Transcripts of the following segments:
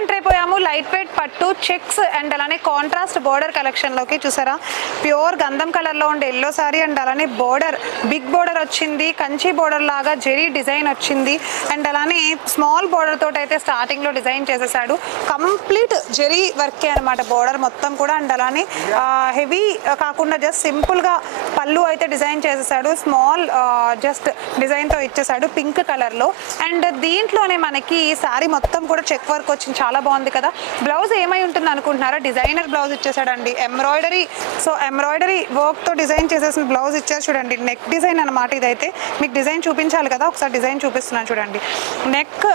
Enter అయిపోయాము light weight పట్టు checks and అలానే కాంట్రాస్ట్ బోర్డర్ కలెక్షన్ లోకి. చూసారా ప్యూర్ గంధం కలర్ లో ఉండే ఎల్లో సారీ అండ్ అలానే బోర్డర్ బిగ్ బోర్డర్ వచ్చింది, కంచి బోర్డర్ లాగా జెరీ డిజైన్ వచ్చింది అండ్ అలానే స్మాల్ బోర్డర్ తోటి అయితే స్టార్టింగ్ లో డిజైన్ చేసేసాడు. కంప్లీట్ జెరీ వర్కే అనమాట బోర్డర్ మొత్తం కూడా. అండ్ అలానే హెవీ కాకుండా జస్ట్ సింపుల్ గా పళ్ళు అయితే డిజైన్ చేసేసాడు. స్మాల్ జస్ట్ డిజైన్ తో ఇచ్చేసాడు పింక్ కలర్ లో. అండ్ దీంట్లోనే మనకి సారీ మొత్తం కూడా చెక్ వర్క్ వచ్చింది, చాలా బాగుంది కదా. బ్లౌజ్ ఏమై ఉంటుంది అనుకుంటున్నారా, డిజైనర్ బ్లౌజ్ ఇచ్చేసాడండి. ఎంబ్రాయిడరీ, సో ఎంబ్రాయిడరీ వర్క్ తో డిజైన్ చేసేసిన బ్లౌజ్ ఇచ్చారు చూడండి. నెక్ డిజైన్ అనమాట ఇదైతే. మీకు డిజైన్ చూపించాలి కదా, ఒకసారి డిజైన్ చూపిస్తున్నాను చూడండి. నెక్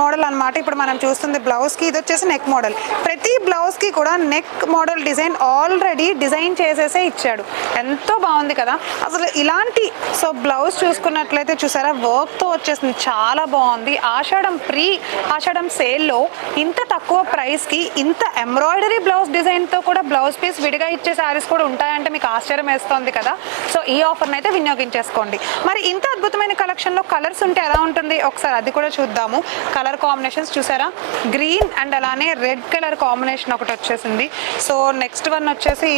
మోడల్ అనమాట ఇప్పుడు మనం చూస్తుంది బ్లౌజ్ కి. ఇది వచ్చేసి నెక్ మోడల్. ప్రతి బ్లౌజ్ కి కూడా neck model design already design చేసేసే ఇచ్చాడు. ఎంతో బాగుంది కదా అసలు ఇలాంటి. సో బ్లౌజ్ చూసుకున్నట్లయితే చూసారా వర్క్ తో వచ్చేసింది, చాలా బాగుంది. ఆషాఢం సేల్లో ఇంత తక్కువ ప్రైస్ కి ఇంత ఎంబ్రాయిడరీ బ్లౌజ్ డిజైన్ తో కూడా బ్లౌజ్ పీస్ విడిగా ఇచ్చే సారీస్ కూడా ఉంటాయంటే మీకు ఆశ్చర్యం వేస్తుంది కదా. సో ఈ ఆఫర్ని అయితే వినియోగించేసుకోండి. మరి ఇంత అద్భుతమైన కలెక్షన్ లో కలర్స్ ఉంటే ఎలా ఉంటుంది ఒకసారి అది కూడా చూద్దాము. కలర్ కాంబినేషన్స్ చూసారా, గ్రీన్ అండ్ అలానే రెడ్ కలర్ కాంబినేషన్ ఒకటి వచ్చేసింది. సో నెక్స్ట్ వన్ వచ్చేసి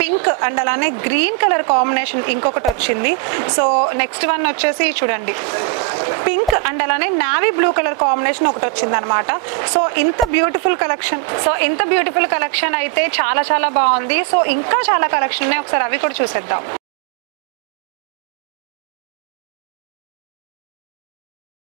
పింక్ అండ్ అలానే గ్రీన్ కలర్ కాంబినేషన్ ఇంకొకటి వచ్చింది. సో నెక్స్ట్ వన్ వచ్చేసి చూడండి పింక్ అండ్ అలానే నావీ బ్లూ కలర్ కాంబినేషన్ ఒకటి వచ్చింది అనమాట. సో ఇంత బ్యూటిఫుల్ కలెక్షన్ అయితే చాలా చాలా బాగుంది. సో ఇంకా చాలా కలెక్షన్ ఉన్నాయి, ఒకసారి అవి కూడా చూసేద్దాం.